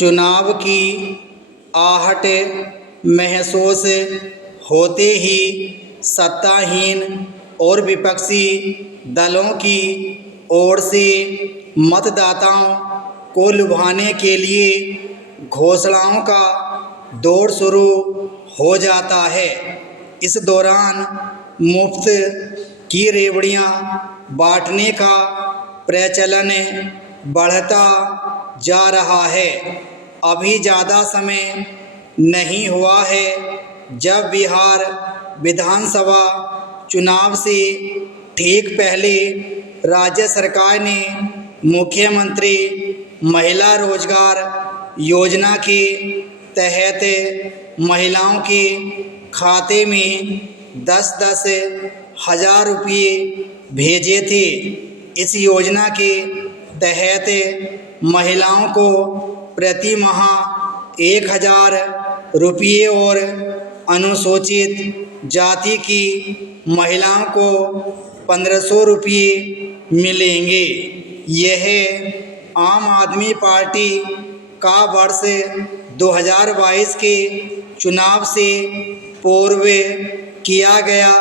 चुनाव की आहट महसूस होते ही सत्ताहीन और विपक्षी दलों की ओर से मतदाताओं को लुभाने के लिए घोषणाओं का दौर शुरू हो जाता है। इस दौरान मुफ्त की रेवड़ियां बांटने का प्रचलन बढ़ता जा रहा है। अभी ज़्यादा समय नहीं हुआ है जब बिहार विधानसभा चुनाव से ठीक पहले राज्य सरकार ने मुख्यमंत्री महिला रोजगार योजना के तहत महिलाओं के खाते में 10-10 हज़ार रुपये भेजे थे। इस योजना के तहत महिलाओं को प्रति माह 1,000 रुपये और अनुसूचित जाति की महिलाओं को 1,500 रुपये मिलेंगे। यह आम आदमी पार्टी का वर्ष 2022 के चुनाव से पूर्व किया गया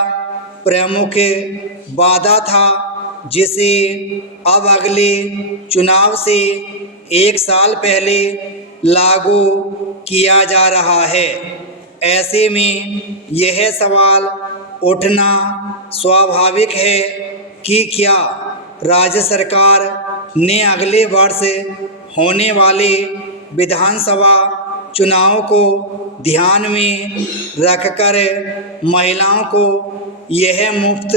प्रमुख वादा था, जिसे अब अगले चुनाव से 1 साल पहले लागू किया जा रहा है। ऐसे में यह सवाल उठना स्वाभाविक है कि क्या राज्य सरकार ने अगले वर्ष होने वाले विधानसभा चुनाव को ध्यान में रखकर महिलाओं को यह मुफ्त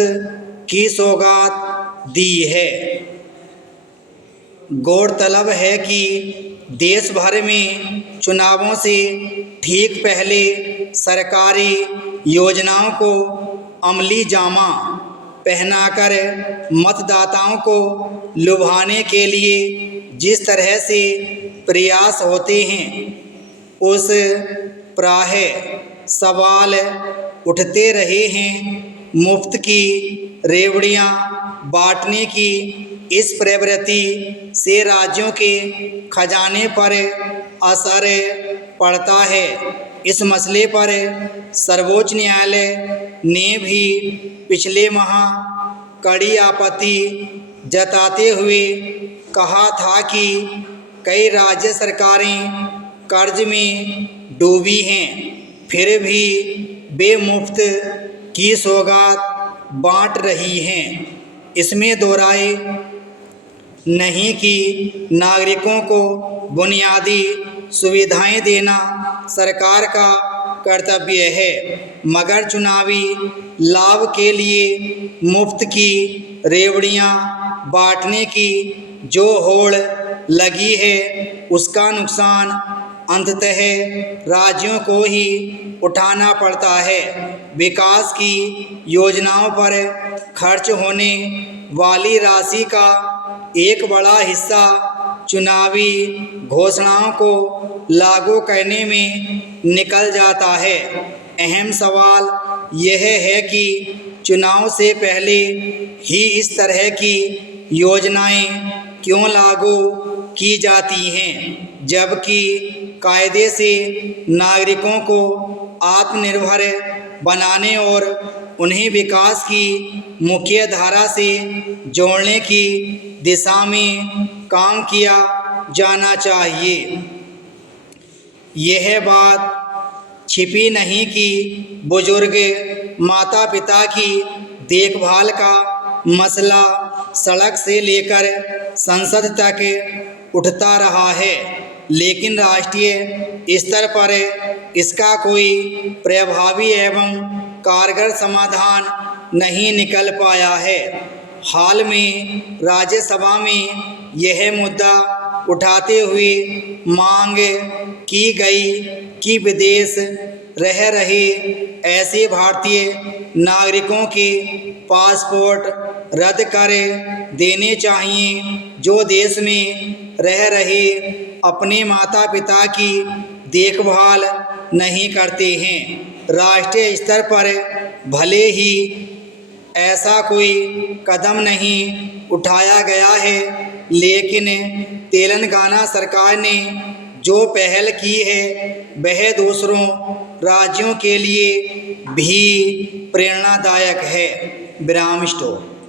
की सौगात दी है। गौरतलब है कि देश भर में चुनावों से ठीक पहले सरकारी योजनाओं को अमली जामा पहनाकर मतदाताओं को लुभाने के लिए जिस तरह से प्रयास होते हैं, उस प्राय सवाल उठते रहे हैं। मुफ्त की रेवड़ियां बांटने की इस प्रवृत्ति से राज्यों के खजाने पर असर पड़ता है। इस मसले पर सर्वोच्च न्यायालय ने भी पिछले माह कड़ी आपत्ति जताते हुए कहा था कि कई राज्य सरकारें कर्ज में डूबी हैं, फिर भी वे मुफ्त की सौगात बांट रही हैं। इसमें दो राय नहीं कि नागरिकों को बुनियादी सुविधाएं देना सरकार का कर्तव्य है, मगर चुनावी लाभ के लिए मुफ्त की रेवड़ियां बांटने की जो होड़ लगी है, उसका नुकसान अंततः राज्यों को ही उठाना पड़ता है। विकास की योजनाओं पर खर्च होने वाली राशि का एक बड़ा हिस्सा चुनावी घोषणाओं को लागू करने में निकल जाता है। अहम सवाल यह है कि चुनाव से पहले ही इस तरह की योजनाएं क्यों लागू की जाती हैं, जबकि कायदे से नागरिकों को आत्मनिर्भर बनाने और उन्हें विकास की मुख्य धारा से जोड़ने की दिशा में काम किया जाना चाहिए। यह बात छिपी नहीं कि बुजुर्ग माता पिता की देखभाल का मसला सड़क से लेकर संसद तक उठता रहा है, लेकिन राष्ट्रीय स्तर पर इसका कोई प्रभावी एवं कारगर समाधान नहीं निकल पाया है। हाल में राज्यसभा में यह मुद्दा उठाते हुए मांग की गई कि विदेश रह रहे ऐसे भारतीय नागरिकों के पासपोर्ट रद्द कर देने चाहिए जो देश में रह रहे अपने माता पिता की देखभाल नहीं करते हैं। राष्ट्रीय स्तर पर भले ही ऐसा कोई कदम नहीं उठाया गया है, लेकिन तेलंगाना सरकार ने जो पहल की है वह दूसरों राज्यों के लिए भी प्रेरणादायक है। विराम स्टॉप।